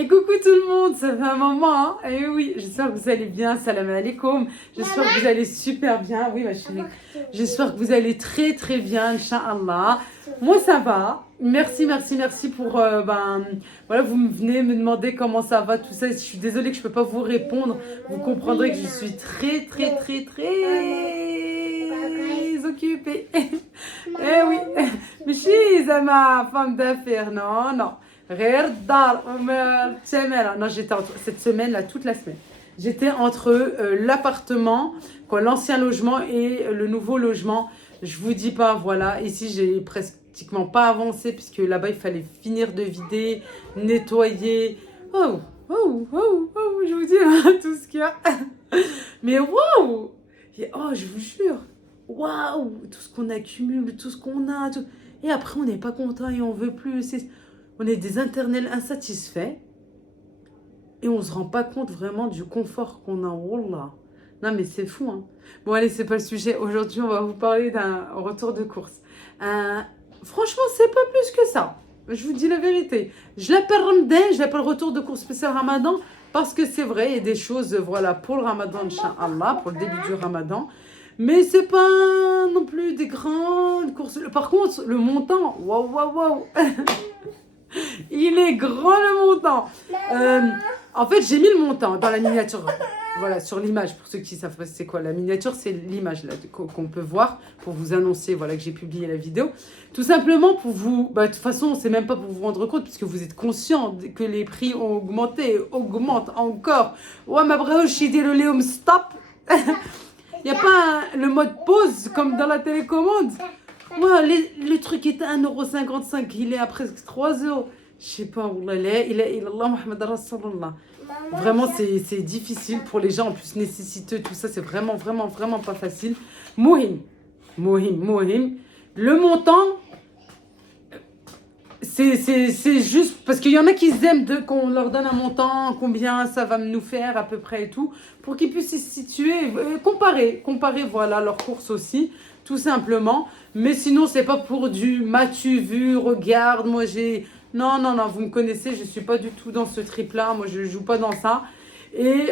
Et coucou tout le monde, ça fait un moment, hein. Et oui, j'espère que vous allez bien, salam alaikum. J'espère que vous allez super bien, oui ma chérie. J'espère que vous allez très très bien, Inch'Allah. Moi ça va, merci pour, voilà, vous me venez me demander comment ça va, tout ça. Je suis désolée que je ne peux pas vous répondre. Vous comprendrez que je suis très occupée. Eh oui, mais je suis ma femme d'affaires, non. غير الدار الثمرة. Non, j'étais cette semaine là toute la semaine. J'étais entre l'appartement, quoi, l'ancien logement et le nouveau logement. Je vous dis pas, voilà, ici j'ai pratiquement pas avancé puisque là-bas il fallait finir de vider, nettoyer. Je vous dis hein, tout ce qu'il y a. Mais waouh! Oh, je vous jure, waouh! Tout ce qu'on accumule, tout ce qu'on a, tout. Et après on n'est pas content et on veut plus. On est des internels insatisfaits et on se rend pas compte vraiment du confort qu'on a. Wallah. Non mais c'est fou, hein. Bon allez, c'est pas le sujet. Aujourd'hui, on va vous parler d'un retour de course. Franchement, c'est pas plus que ça. Je vous dis la vérité. Je l'appelle Ramadan, je l'appelle retour de course spécial Ramadan parce que c'est vrai, il y a des choses, voilà, pour le Ramadan, Inch'Allah, pour le début du Ramadan. Mais c'est pas non plus des grandes courses. Par contre, le montant, waouh. Il est grand le montant. En fait, j'ai mis le montant dans la miniature. Voilà, sur l'image. Pour ceux qui savent pas c'est quoi la miniature, c'est l'image là qu'on peut voir pour vous annoncer, voilà, que j'ai publié la vidéo. Tout simplement pour vous. De toute façon, c'est même pas pour vous rendre compte puisque vous êtes conscient que les prix ont augmenté, augmentent encore. Ouais, ma bravo, je suis le Léum stop. Il n'y a pas le mode pause comme dans la télécommande. Ouais, le truc était à 1,55 €, il est à presque 3 €. Je sais pas, Wallah, il est Muhammad Rasulullah. Vraiment, c'est difficile pour les gens, en plus nécessiteux, tout ça, c'est vraiment pas facile. Mohim. Le montant, c'est juste parce qu'il y en a qui aiment qu'on leur donne un montant, combien ça va nous faire à peu près et tout, pour qu'ils puissent se situer, comparer voilà, leurs courses aussi, tout simplement. Mais sinon, c'est pas pour du m'as-tu vu, regarde, moi j'ai... Non, vous me connaissez, je suis pas du tout dans ce trip-là, moi je joue pas dans ça. Et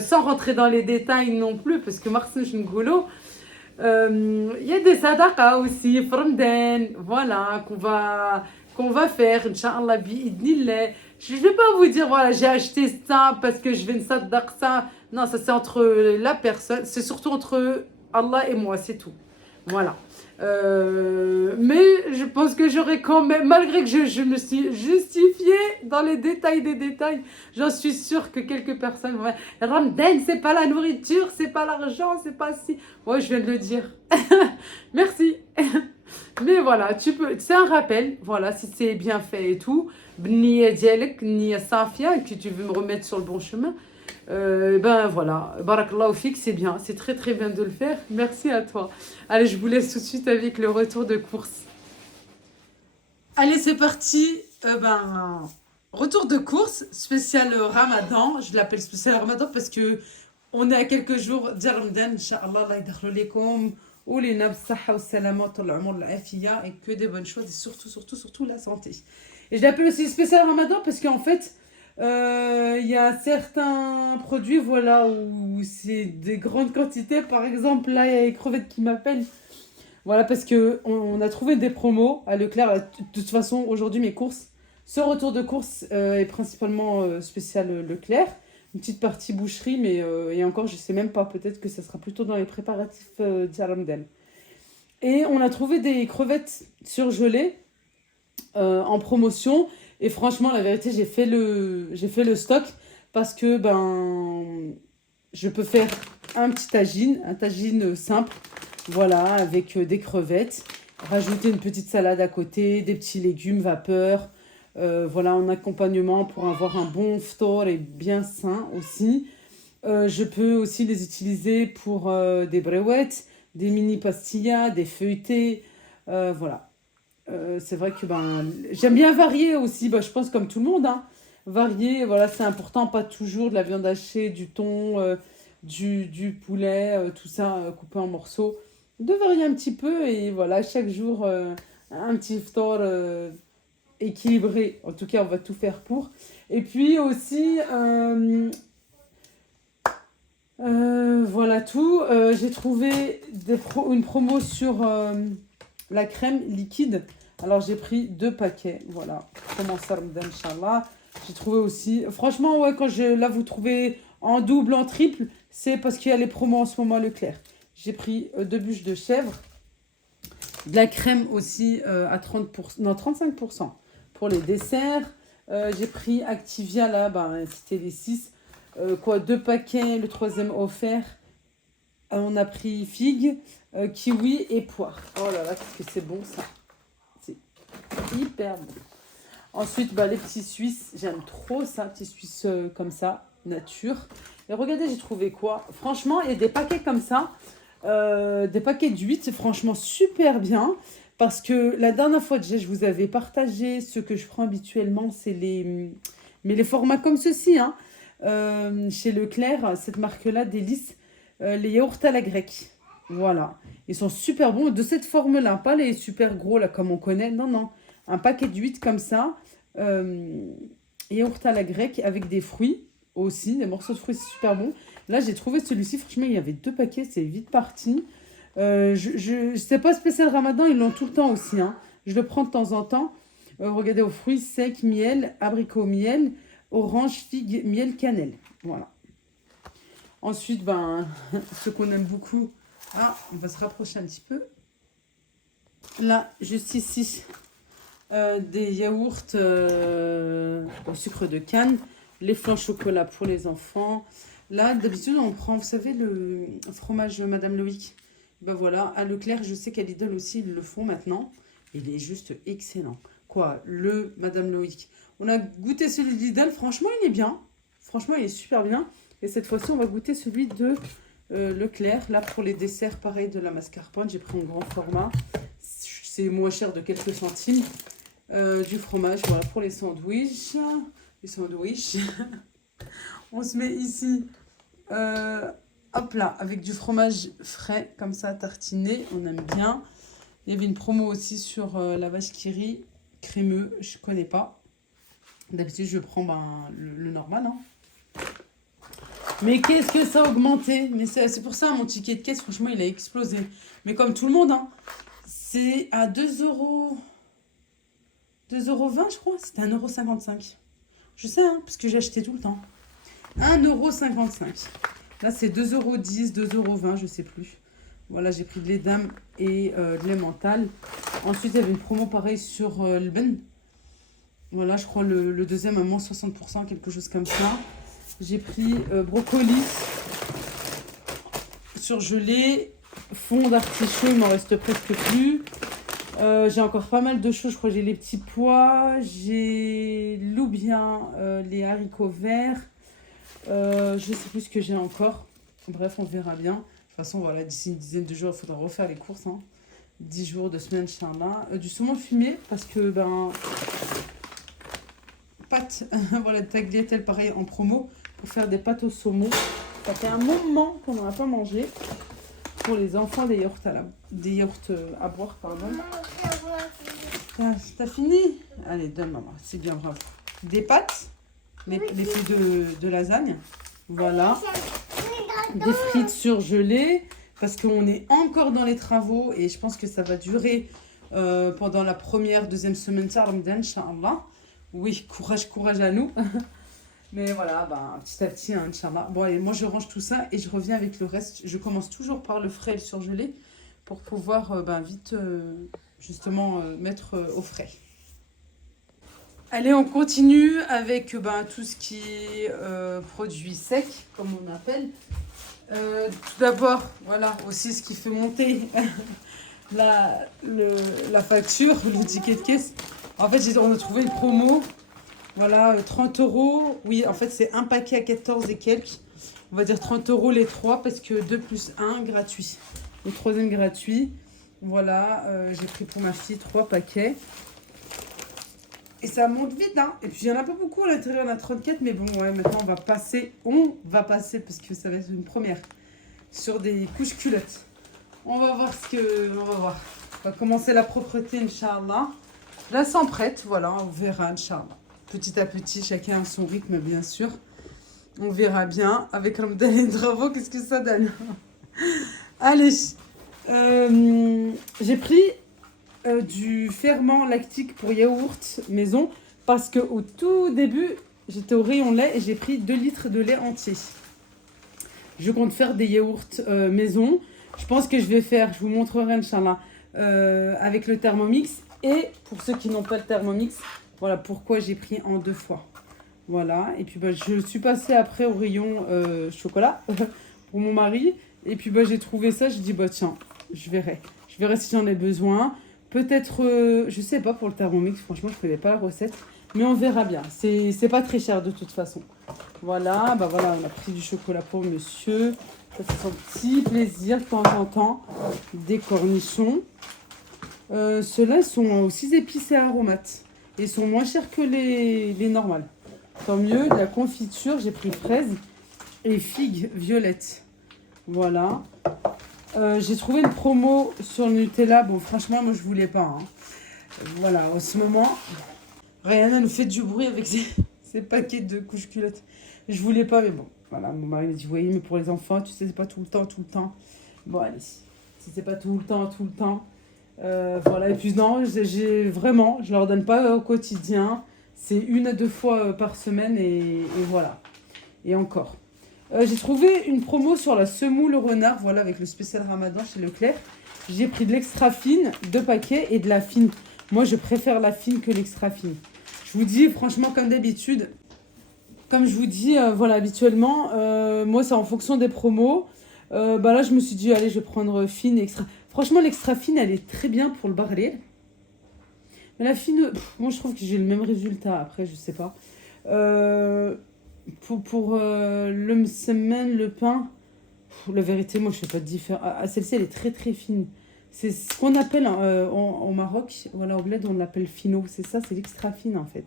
sans rentrer dans les détails non plus, parce que Marcel Ngolo, il y a des sadaqa aussi, Framden, voilà, qu'on va faire, Inch'Allah, bi'idnillah. Je ne vais pas vous dire, voilà, j'ai acheté ça parce que je vais me sadaq ça. Non, ça c'est entre la personne, c'est surtout entre Allah et moi, c'est tout. Voilà. Mais je pense que j'aurais quand même, malgré que je me suis justifiée dans les détails des détails, j'en suis sûre que quelques personnes vont dire Ramadan, c'est pas la nourriture, c'est pas l'argent, c'est pas si. Ouais, je viens de le dire. Merci. Mais voilà, c'est un rappel, voilà, si c'est bien fait et tout, bniya dialek, niya safia, et que tu veux me remettre sur le bon chemin, ben voilà, barakallahu fik, c'est bien, c'est très bien de le faire, merci à toi. Allez, je vous laisse tout de suite avec le retour de course. Allez, c'est parti, retour de course, spécial Ramadan, je l'appelle spécial Ramadan parce que on est à quelques jours d'Ramadan, Inch'Allah, Allah yadkhlu likum. Ou les nabsaha salamat al et que des bonnes choses et surtout la santé. Et je l'appelle aussi spécial Ramadan parce qu'en fait, il y a certains produits, voilà, où c'est des grandes quantités. Par exemple, là, il y a les crevettes qui m'appellent. Voilà, parce qu'on a trouvé des promos à Leclerc. De toute façon, aujourd'hui, mes courses, ce retour de course est principalement spécial Leclerc. Une petite partie boucherie, mais et encore, je ne sais même pas. Peut-être que ça sera plutôt dans les préparatifs d'Aramden. Et on a trouvé des crevettes surgelées en promotion. Et franchement, la vérité, j'ai fait le stock parce que je peux faire un tagine simple, voilà, avec des crevettes. Rajouter une petite salade à côté, des petits légumes vapeur. Voilà, en accompagnement pour avoir un bon ftor et bien sain aussi. Je peux aussi les utiliser pour des bréouettes, des mini pastillas, des feuilletés. Voilà. C'est vrai que j'aime bien varier aussi, je pense comme tout le monde. Hein. Varier, voilà, c'est important, pas toujours de la viande hachée, du thon, du poulet, tout ça coupé en morceaux. De varier un petit peu et voilà, chaque jour, un petit ftor équilibré. En tout cas, on va tout faire pour. Et puis aussi, voilà tout. J'ai trouvé une promo sur la crème liquide. Alors, j'ai pris 2 paquets. Voilà. Comment ça, Inch'Allah. J'ai trouvé aussi... Franchement, ouais, là, vous trouvez en double, en triple, c'est parce qu'il y a les promos en ce moment à Leclerc. J'ai pris 2 bûches de chèvre. De la crème aussi à 30%, non, 35% pour les desserts. J'ai pris Activia, là, c'était les 6. 2 paquets, le 3e offert. On a pris figue, kiwi et poire. Oh là là, qu'est-ce que c'est bon ça. C'est hyper bon. Ensuite, les petits Suisses. J'aime trop ça, petits Suisses comme ça, nature. Et regardez, j'ai trouvé quoi. Franchement, il y a des paquets comme ça. Des paquets d'8, c'est franchement super bien. Parce que la dernière fois, déjà, je vous avais partagé ce que je prends habituellement. C'est les formats comme ceci, hein. Chez Leclerc, cette marque-là, Délice, les yaourts à la grecque. Voilà. Ils sont super bons de cette forme-là. Pas les super gros, là, comme on connaît. Non, non. Un paquet d'8 comme ça. Yaourt à la grecque avec des fruits aussi. Des morceaux de fruits, c'est super bon. Là, j'ai trouvé celui-ci. Franchement, il y avait 2 paquets. C'est vite parti. Je sais pas spécial Ramadan. Ils l'ont tout le temps aussi, hein. Je le prends de temps en temps. Regardez, aux fruits secs, miel, abricot, miel, orange, figue, miel, cannelle. Voilà. Ensuite, ce qu'on aime beaucoup. Ah, on va se rapprocher un petit peu. Là, juste ici, des yaourts au sucre de canne, les flancs chocolat pour les enfants. Là, d'habitude, on prend, vous savez, le fromage Madame Loïc. Voilà, à Leclerc, je sais qu'à Lidl aussi, ils le font maintenant. Il est juste excellent. Quoi, le Madame Loïc. On a goûté celui de Lidl, franchement, il est bien. Franchement, il est super bien. Et cette fois-ci, on va goûter celui de Leclerc. Là, pour les desserts, pareil, de la mascarpone, j'ai pris un grand format. C'est moins cher de quelques centimes. Du fromage, voilà, pour les sandwichs. Les sandwichs. On se met ici, hop là, avec du fromage frais, comme ça, tartiné. On aime bien. Il y avait une promo aussi sur la vache qui rit, crémeux, je connais pas. D'habitude, je prends le normal, hein. Mais qu'est-ce que ça a augmenté? Mais c'est pour ça, mon ticket de caisse, franchement, il a explosé. Mais comme tout le monde, hein, c'est à 2 €, je crois. C'était 1,55 €. Je sais, hein, parce que j'ai acheté tout le temps. 1,55 €. Là, c'est 2,10 €, 2,20 €, je sais plus. Voilà, j'ai pris de lait d'âme et de lait mental. Ensuite, il y avait une promo pareil sur le Ben. Voilà, je crois le deuxième à moins 60%, quelque chose comme ça. J'ai pris brocoli surgelé, fond d'artichaut, il m'en reste presque plus. J'ai encore pas mal de choses, je crois que j'ai les petits pois, j'ai loubien, les haricots verts. Je sais plus ce que j'ai encore. Bref, on verra bien. De toute façon, voilà, d'ici une dizaine de jours, il faudra refaire les courses, hein. 10 jours, 2 semaines, Inch'Allah. Du saumon fumé, parce que, pâtes, voilà, tagliatelle, pareil, en promo, pour faire des pâtes au saumon. Ça fait un moment qu'on n'en a pas mangé. Pour les enfants, des yaourts à boire, pardon. T'as fini? Allez, donne, maman, c'est bien, bravo. Des pâtes, les feuilles de lasagne, voilà. Des frites surgelées, parce qu'on est encore dans les travaux et je pense que ça va durer pendant la première, deuxième semaine de Ramadan, Inch'Allah. Oui, courage à nous. Mais voilà, petit à petit, hein, Inch'Allah. Bon, allez, moi je range tout ça et je reviens avec le reste. Je commence toujours par le frais et le surgelé pour pouvoir vite, justement, mettre au frais. Allez, on continue avec tout ce qui est produits secs, comme on appelle. Tout d'abord, voilà, aussi ce qui fait monter la facture, le ticket de caisse. En fait, on a trouvé une promo. Voilà, 30 €. Oui, en fait, c'est un paquet à 14 et quelques. On va dire 30 € les 3 parce que 2 plus 1 gratuit. Le troisième gratuit. Voilà, j'ai pris pour ma fille 3 paquets. Et ça monte vite, hein. Et puis, il n'y en a pas beaucoup à l'intérieur, il y en a 34. Mais bon, ouais, maintenant, on va passer parce que ça va être une première sur des couches culottes. On va voir On va voir. On va commencer la propreté, Inch'Allah. Là, s'emprête, voilà, on verra, Inch'Allah. Petit à petit, chacun a son rythme, bien sûr. On verra bien. Avec Ramadan et Dravo, qu'est-ce que ça donne? Allez, j'ai pris du ferment lactique pour yaourt maison parce qu'au tout début, j'étais au rayon lait et j'ai pris 2 litres de lait entier. Je compte faire des yaourts maison. Je pense que je vais faire, je vous montrerai, Inch'Allah, avec le Thermomix. Et pour ceux qui n'ont pas le Thermomix, voilà pourquoi j'ai pris en 2 fois. Voilà, et puis bah, je suis passée après au rayon chocolat pour mon mari. Et puis bah, j'ai trouvé ça, j'ai dit bah tiens, je verrai. Je verrai si j'en ai besoin. Peut-être, je sais pas pour le Thermomix, franchement je ne connais pas la recette. Mais on verra bien, c'est pas très cher de toute façon. Voilà, bah voilà, on a pris du chocolat pour monsieur. Ça c'est son petit plaisir de temps en temps. Des cornichons. Ceux-là, ils sont aux 6 épices et aromates. Ils sont moins chers que les normales. Tant mieux, de la confiture, j'ai pris fraise et figues violettes. Voilà. J'ai trouvé une promo sur le Nutella. Bon, franchement, moi, je voulais pas. Hein. Voilà, en ce moment, Rihanna nous fait du bruit avec ses paquets de couches culottes. Je voulais pas, mais bon. Voilà, mon mari m'a dit, oui, mais pour les enfants, tu sais, c'est pas tout le temps, tout le temps. Bon, allez. Si c'est pas tout le temps, tout le temps. Voilà, et puis non, j'ai vraiment, je leur donne pas au quotidien. C'est 1 à 2 fois par semaine et voilà. Et encore. J'ai trouvé une promo sur la semoule renard, voilà, avec le spécial Ramadan chez Leclerc. J'ai pris de l'extra fine, 2 paquets, et de la fine. Moi, je préfère la fine que l'extra fine. Je vous dis, franchement, comme d'habitude, comme je vous dis, voilà, habituellement, moi, c'est en fonction des promos. Bah là, je me suis dit, allez, je vais prendre fine, extra. Franchement, l'extra fine, elle est très bien pour le barley. Mais la fine, moi, je trouve que j'ai le même résultat. Après, je sais pas. Pour le msemen, le pain, la vérité, moi, je fais pas de différence. Celle-ci, elle est très, très fine. C'est ce qu'on appelle au Maroc, voilà, au bled, on l'appelle fino. C'est ça, c'est l'extra fine, en fait.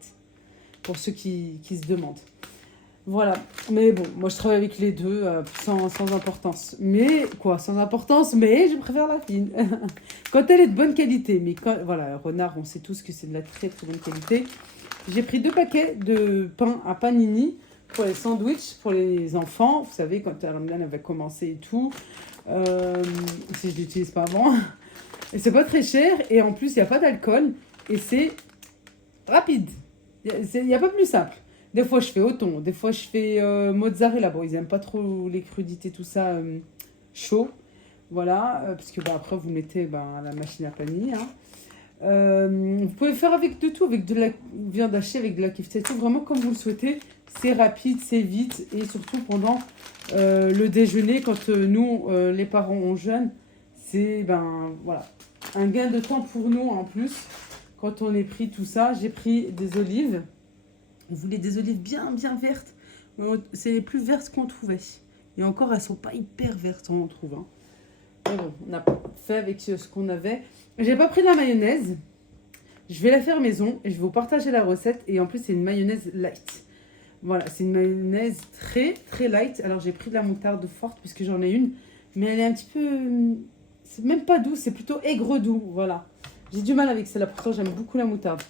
Pour ceux qui se demandent. Voilà, mais bon, moi je travaille avec les deux sans importance. Mais, quoi, sans importance, mais je préfère la fine. Quand elle est de bonne qualité, mais quand, voilà, renard, on sait tous que c'est de la très très bonne qualité. J'ai pris 2 paquets de pain à panini pour les sandwichs, pour les enfants. Vous savez, quand Ramadan avait commencé et tout, si je l'utilise pas avant. Et c'est pas très cher, et en plus, il n'y a pas d'alcool, et c'est rapide. Il n'y a pas plus simple. Des fois, je fais au thon. Des fois, je fais mozzarella. Bon, ils n'aiment pas trop les crudités, tout ça, chaud. Voilà. Parce que bah, après, vous mettez à la machine à panier. Hein. Vous pouvez faire avec de tout. Avec de la viande hachée, avec de la kefta. Vraiment comme vous le souhaitez. C'est rapide, c'est vite. Et surtout pendant le déjeuner, quand nous, les parents, on jeûne, c'est voilà, un gain de temps pour nous en plus. Quand on est pris tout ça, j'ai pris des olives. On voulait des olives bien, bien vertes. C'est les plus vertes qu'on trouvait. Et encore, elles sont pas hyper vertes, on trouve. Hein. Mais bon, on a fait avec ce qu'on avait. J'ai pas pris de la mayonnaise. Je vais la faire maison et je vais vous partager la recette. Et en plus, c'est une mayonnaise light. Voilà, c'est une mayonnaise très, très light. Alors, j'ai pris de la moutarde forte puisque j'en ai une. Mais elle est un petit peu... C'est même pas doux, c'est plutôt aigre-doux. Voilà. J'ai du mal avec celle-là. Pourtant, j'aime beaucoup la moutarde.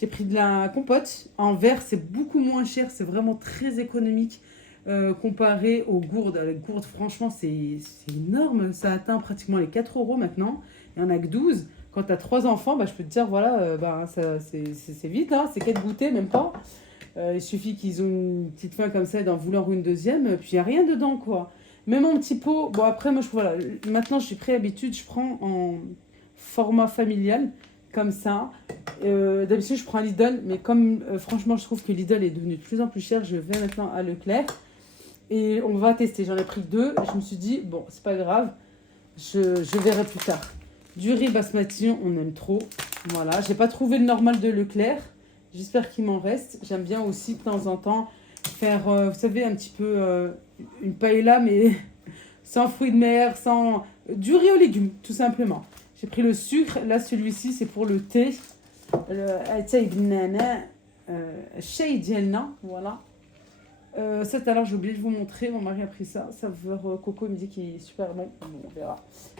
J'ai pris de la compote. En verre, c'est beaucoup moins cher. C'est vraiment très économique comparé aux gourdes. Les gourdes, franchement, c'est énorme. Ça atteint pratiquement les 4 € maintenant. Il n'y en a que 12. Quand tu as 3 enfants, je peux te dire, voilà, c'est vite. Hein, c'est 4 goûters, même pas. Il suffit qu'ils ont une petite faim comme ça et d'en vouloir une deuxième. Puis il n'y a rien dedans, quoi. Même en petit pot. Bon, après, moi, voilà. Maintenant, je suis pris habitude. Je prends en format familial. Comme ça. D'habitude, je prends Lidl, mais comme franchement, je trouve que Lidl est devenu de plus en plus cher, je vais maintenant à Leclerc et on va tester. J'en ai pris 2 et je me suis dit, bon, c'est pas grave, je verrai plus tard. Du riz basmati, on aime trop. Voilà, j'ai pas trouvé le normal de Leclerc. J'espère qu'il m'en reste. J'aime bien aussi de temps en temps faire, vous savez, un petit peu une paella, mais sans fruits de mer, sans du riz aux légumes, tout simplement. J'ai pris le sucre. Là, celui-ci, c'est pour le thé. Le banana. Chez Dielna. Voilà. Ça, tout à l'heure, j'ai oublié de vous montrer. Mon mari a pris ça. Saveur coco, il me dit qu'il est super bon. On verra.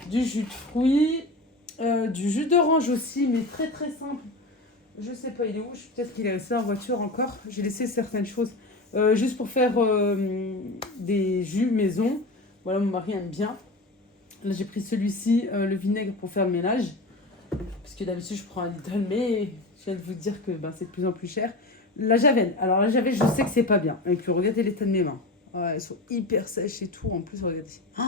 Du jus de fruits. Du jus d'orange aussi, mais très très simple. Je sais pas, il est où? Peut-être qu'il est resté en voiture encore. J'ai laissé certaines choses. Juste pour faire des jus maison. Voilà, mon mari aime bien. Là, j'ai pris celui-ci, le vinaigre pour faire le ménage. Parce que d'habitude, je prends un litre, mais je viens de vous dire que ben, c'est de plus en plus cher. La javel. Alors, la javel, je sais que c'est pas bien. Et puis, regardez l'état de mes mains. Ouais, elles sont hyper sèches et tout. En plus, regardez. Oh,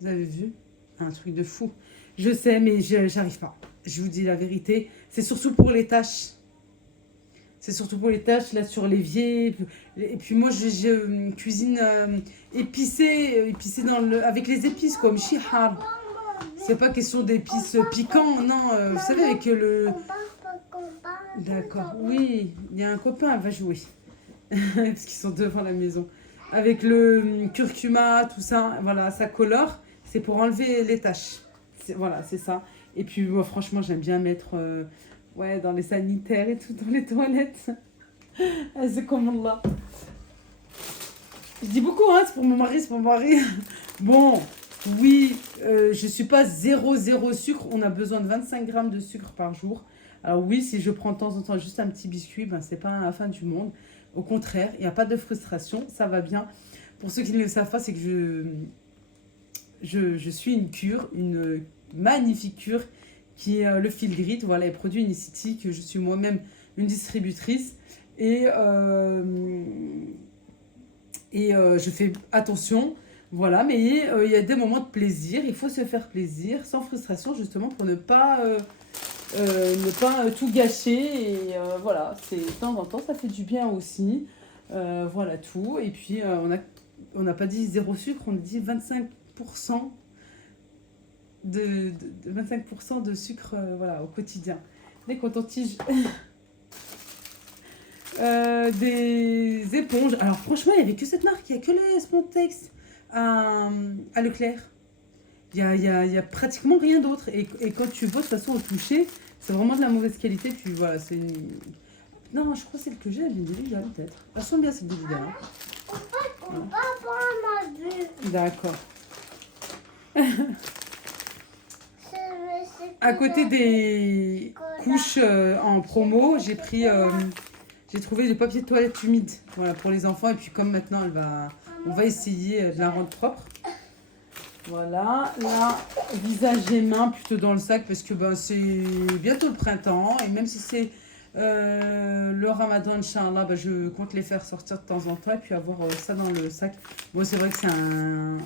vous avez vu? Un truc de fou. Je sais, mais j'arrive pas. Je vous dis la vérité. C'est surtout pour les tâches. C'est surtout pour les tâches, là, sur l'évier. Et puis moi, je cuisine épicée dans avec les épices, quoi. Mchihar. C'est pas question d'épices piquants, non. Vous savez, avec le... D'accord, oui. Il y a un copain, elle va jouer. Parce qu'ils sont devant la maison. Avec le curcuma, tout ça, voilà, ça colore. C'est pour enlever les taches. Voilà, c'est ça. Et puis, moi, franchement, j'aime bien mettre... ouais, dans les sanitaires et tout, dans les toilettes. Ah, c'est comme là. Je dis beaucoup, hein, c'est pour mon mari, c'est pour mon mari. Bon, oui, je suis pas zéro sucre. On a besoin de 25 grammes de sucre par jour. Alors oui, si je prends de temps en temps juste un petit biscuit, ben, c'est pas la fin du monde. Au contraire, il n'y a pas de frustration, ça va bien. Pour ceux qui ne le savent pas, c'est que je suis une cure, une magnifique cure qui est le Feel Grit, voilà, et produit Unicity, que je suis moi-même une distributrice. Et je fais attention, voilà, mais il y a des moments de plaisir, il faut se faire plaisir, sans frustration, justement, pour ne pas tout gâcher. Et voilà, c'est de temps en temps, ça fait du bien aussi. Voilà tout. Et puis, on n'a pas dit zéro sucre, on a dit 25% de 25% de sucre voilà, au quotidien. Des cotons-tiges, des éponges. Alors franchement, il n'y avait que cette marque, il n'y a que les Spontex à Leclerc. Il y a pratiquement rien d'autre. Et quand tu vois de toute façon au toucher, c'est vraiment de la mauvaise qualité. Puis voilà, c'est une... Non, je crois que celle que j'ai, elle vient de Lidl peut-être. Elle sent bien cette de Lidl. Hein. Voilà. D'accord. À côté des couches en promo, j'ai trouvé du papier de toilette humide, voilà, pour les enfants. Et puis comme maintenant, on va essayer de la rendre propre. Voilà, là, visage et mains plutôt dans le sac parce que ben, c'est bientôt le printemps. Et même si c'est le ramadan, Inch'Allah, ben, je compte les faire sortir de temps en temps et puis avoir ça dans le sac. Bon, c'est vrai que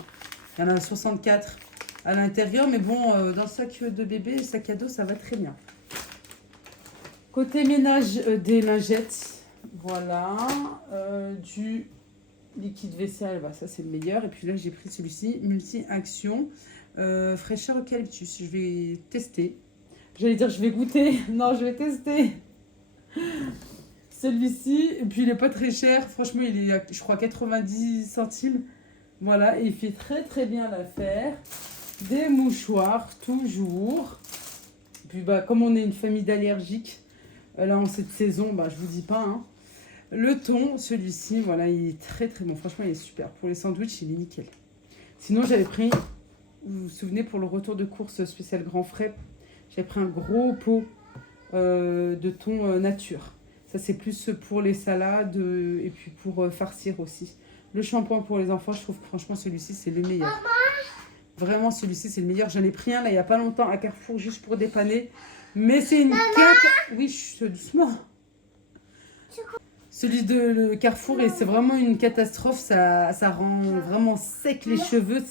il y en a 64 à l'intérieur, mais bon, dans le sac de bébé, le sac à dos, ça va très bien. Côté ménage, des lingettes, voilà, du liquide vaisselle, bah, ça c'est le meilleur. Et puis là, j'ai pris celui-ci, multi-action, fraîcheur eucalyptus. Je vais tester. J'allais dire, je vais goûter. Non, je vais tester. Celui-ci, et puis il est pas très cher. Franchement, il est, je crois, 90 centimes. Voilà, et il fait très très bien l'affaire. Des mouchoirs, toujours. Puis bah, comme on est une famille d'allergiques, là en cette saison, bah, je vous dis pas. Hein. Le thon, celui-ci, voilà, il est très très bon. Franchement, il est super. Pour les sandwichs, il est nickel. Sinon, j'avais pris, vous vous souvenez, pour le retour de course spécial Grand Frais, j'avais pris un gros pot de thon nature. Ça, c'est plus pour les salades et puis pour farcir aussi. Le shampoing pour les enfants, je trouve que franchement, celui-ci, c'est le meilleur. Vraiment, celui-ci, c'est le meilleur. J'en ai pris un, là, il n'y a pas longtemps, à Carrefour, juste pour dépanner. Mais c'est une cata... Oui, doucement. Celui de le Carrefour, et c'est vraiment une catastrophe. Ça rend vraiment sec les cheveux.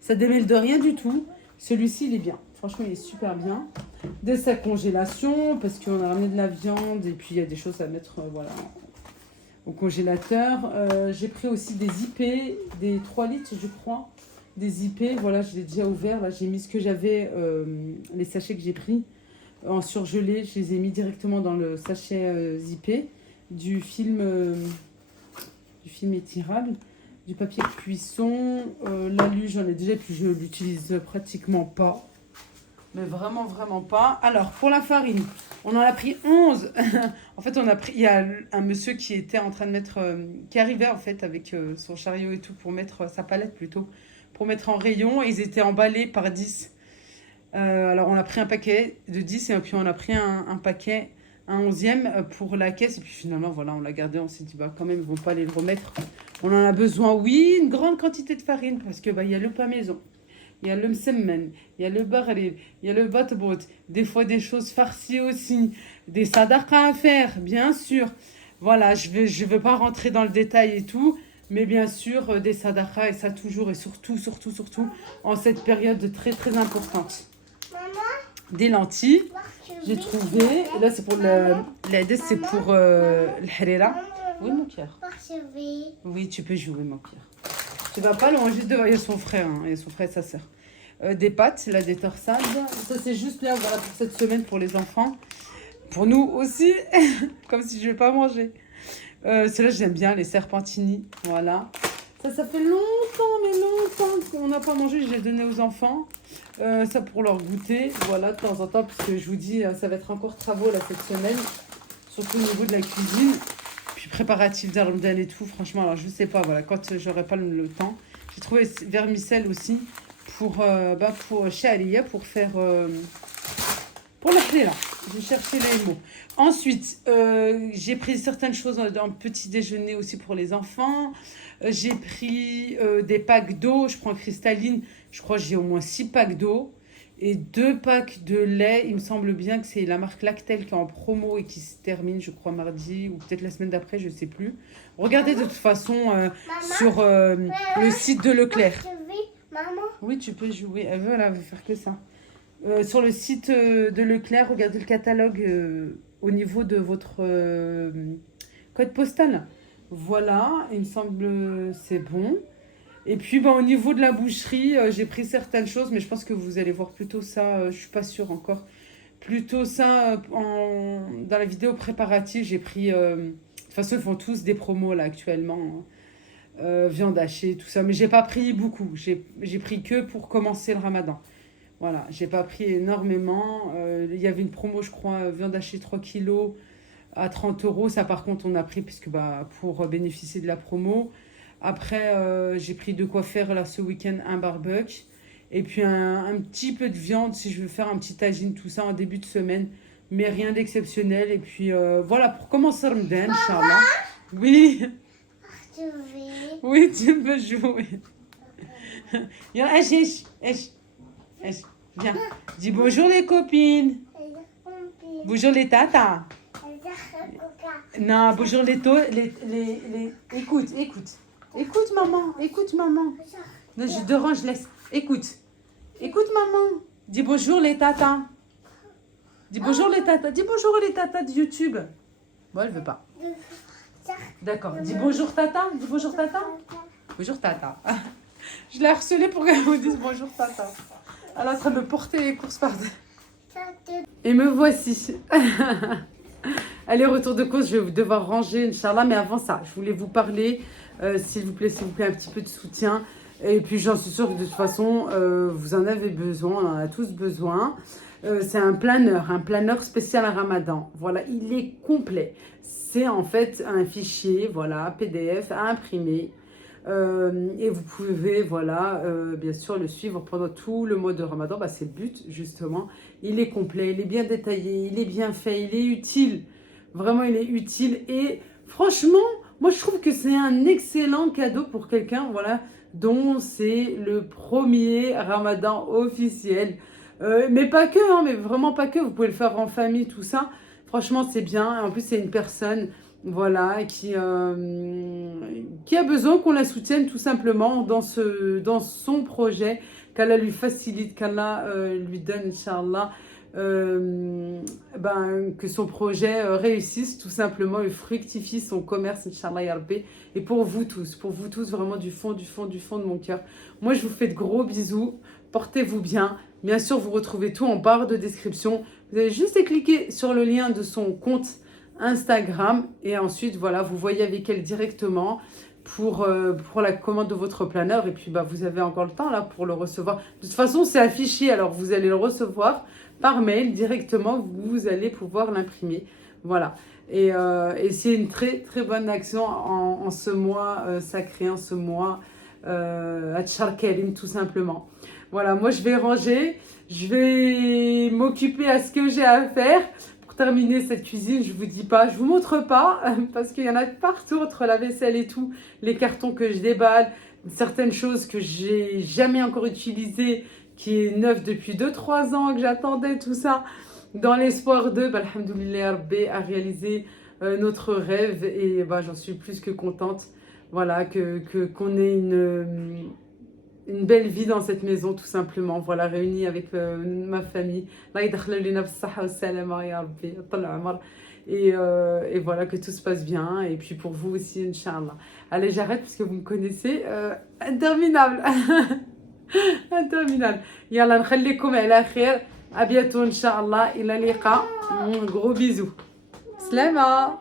Ça démêle de rien du tout. Celui-ci, il est bien. Franchement, il est super bien. Dès sa congélation, parce qu'on a ramené de la viande. Et puis, il y a des choses à mettre voilà, au congélateur. J'ai pris aussi des IP, des 3 litres, je crois. Des IP, voilà, je l'ai déjà ouvert. Là, j'ai mis ce que j'avais, les sachets que j'ai pris en surgelé. Je les ai mis directement dans le sachet zippé du film étirable, du papier de cuisson. L'alu, j'en ai déjà, puis je l'utilise pratiquement pas. Mais vraiment, vraiment pas. Alors, pour la farine, on en a pris 11. En fait, il y a un monsieur qui était en train de mettre, qui arrivait en fait avec son chariot et tout pour mettre sa palette plutôt, pour mettre en rayon. Et ils étaient emballés par 10. Alors, on a pris un paquet de 10 et puis on a pris un paquet, un 11e pour la caisse. Et puis finalement, voilà, on l'a gardé. On s'est dit, bah quand même, ils vont pas aller le remettre. On en a besoin, oui, une grande quantité de farine parce que bah il y a le pain maison. Il y a le msemen, il y a le barib, il y a le batbot, des fois des choses farcies aussi, des sadakas à faire, bien sûr. Voilà, je vais pas rentrer dans le détail et tout, mais bien sûr, des sadakas, et ça toujours, et surtout, surtout, surtout, en cette période très, très importante. Des lentilles, j'ai trouvé, et là c'est pour l'aide, c'est pour le harira. Oui, mon cœur. Oui, tu peux jouer, mon cœur. Tu vas pas loin, juste devant, il y a son frère, hein, il y a son frère et sa sœur. Des pâtes, là, des torsades. Ça, c'est juste là, voilà, pour cette semaine, pour les enfants. Pour nous aussi, comme si je vais pas manger. Celle-là, j'aime bien, les serpentini, voilà. Ça fait longtemps, mais longtemps qu'on n'a pas mangé, je l'ai donné aux enfants. Ça pour leur goûter, voilà, de temps en temps, parce que je vous dis, ça va être encore travaux, là, cette semaine. Surtout au niveau de la cuisine. Puis préparatifs d'Armdan et tout, franchement, alors je sais pas, voilà, quand j'aurai pas le temps. J'ai trouvé vermicelle aussi pour chez Alia, pour faire, pour l'appeler là. J'ai cherché les mots. Ensuite, j'ai pris certaines choses dans le petit déjeuner aussi pour les enfants. J'ai pris des packs d'eau, je prends cristalline, je crois que j'ai au moins 6 packs d'eau. Et 2 packs de lait, il me semble bien que c'est la marque Lactel qui est en promo et qui se termine, je crois, mardi ou peut-être la semaine d'après, je ne sais plus. Regardez de toute façon sur le site de Leclerc. Maman. Oui, tu peux jouer. Elle veut faire que ça. Sur le site de Leclerc, regardez le catalogue au niveau de votre code postal. Voilà, il me semble c'est bon. Et puis au niveau de la boucherie, j'ai pris certaines choses, mais je pense que vous allez voir plutôt ça, je suis pas sûre encore. Plutôt ça dans la vidéo préparative, j'ai pris... de toute façon, ils font tous des promos là actuellement. Viande hachée, tout ça. Mais j'ai pas pris beaucoup. J'ai pris que pour commencer le ramadan. Voilà, j'ai pas pris énormément. Il y avait une promo, je crois, viande hachée 3 kilos à 30 euros. Ça, par contre, on a pris puisque, pour bénéficier de la promo. Après, j'ai pris de quoi faire là ce week-end un barbecue. Et puis un petit peu de viande si je veux faire un petit tagine, tout ça en début de semaine. Mais rien d'exceptionnel. Et puis voilà, pour commencer Ramadan, Inch'Allah. Oui. Oui, tu peux jouer. Viens. Dis bonjour les copines. Bonjour les tatas. Non, bonjour les... Écoute. Écoute maman. Non, je laisse. Écoute maman. Dis bonjour les tatas. Dis bonjour les tatas. Dis bonjour les tatas de YouTube. Bon, elle veut pas. D'accord. Dis bonjour tata. Dis bonjour tata. Bonjour tata. Je l'ai harcelée pour qu'elle me dise bonjour tata. Elle est en train de me porter les courses par terre. Et me voici. Allez, retour de course, je vais devoir ranger, Inch'Allah. Mais avant ça, je voulais vous parler, s'il vous plaît, un petit peu de soutien. Et puis, j'en suis sûre que de toute façon, vous en avez besoin, on en a tous besoin. C'est un planeur spécial à Ramadan. Voilà, il est complet. C'est en fait un fichier, voilà, PDF à imprimer. Et vous pouvez, voilà, bien sûr, le suivre pendant tout le mois de Ramadan. C'est le but, justement. Il est complet, il est bien détaillé, il est bien fait, il est utile. Vraiment, il est utile. Et franchement, moi, je trouve que c'est un excellent cadeau pour quelqu'un, voilà, dont c'est le premier Ramadan officiel. Mais pas que, hein, mais vraiment pas que. Vous pouvez le faire en famille, tout ça. Franchement, c'est bien. En plus, c'est une personne, voilà, qui a besoin qu'on la soutienne tout simplement dans son projet, qu'Allah lui facilite, qu'Allah lui donne, Inch'Allah, que son projet réussisse tout simplement et fructifie son commerce, Inch'Allah ya Rabbi. Et pour vous tous, vraiment du fond de mon cœur. Moi, je vous fais de gros bisous. Portez-vous bien. Bien sûr, vous retrouvez tout en barre de description. Vous avez juste à cliquer sur le lien de son compte Instagram et ensuite, voilà, vous voyez avec elle directement pour la commande de votre planeur. Et puis, vous avez encore le temps là pour le recevoir. De toute façon, c'est affiché, alors vous allez le recevoir par mail directement. Vous allez pouvoir l'imprimer. Voilà. Et c'est une très, très bonne action en ce mois sacré, en ce mois Atchar Karim, tout simplement. Voilà, moi je vais ranger, je vais m'occuper à ce que j'ai à faire pour terminer cette cuisine, je vous dis pas, je vous montre pas, parce qu'il y en a partout entre la vaisselle et tout, les cartons que je déballe, certaines choses que j'ai jamais encore utilisées, qui est neuve depuis 2-3 ans, que j'attendais, tout ça, dans l'espoir de, bah, alhamdoulilah, Rabbi, à réaliser notre rêve, et bah, j'en suis plus que contente, voilà, qu'on ait une belle vie dans cette maison, tout simplement. Voilà, réunie avec ma famille. Là, et voilà, que tout se passe bien. Et puis pour vous aussi, Inch'Allah. Allez, j'arrête parce que vous me connaissez. Interminable. Interminable. Yalla, نخليكم على خير. À bientôt, Inch'Allah. إلى اللقاء. Gros bisous. Slama.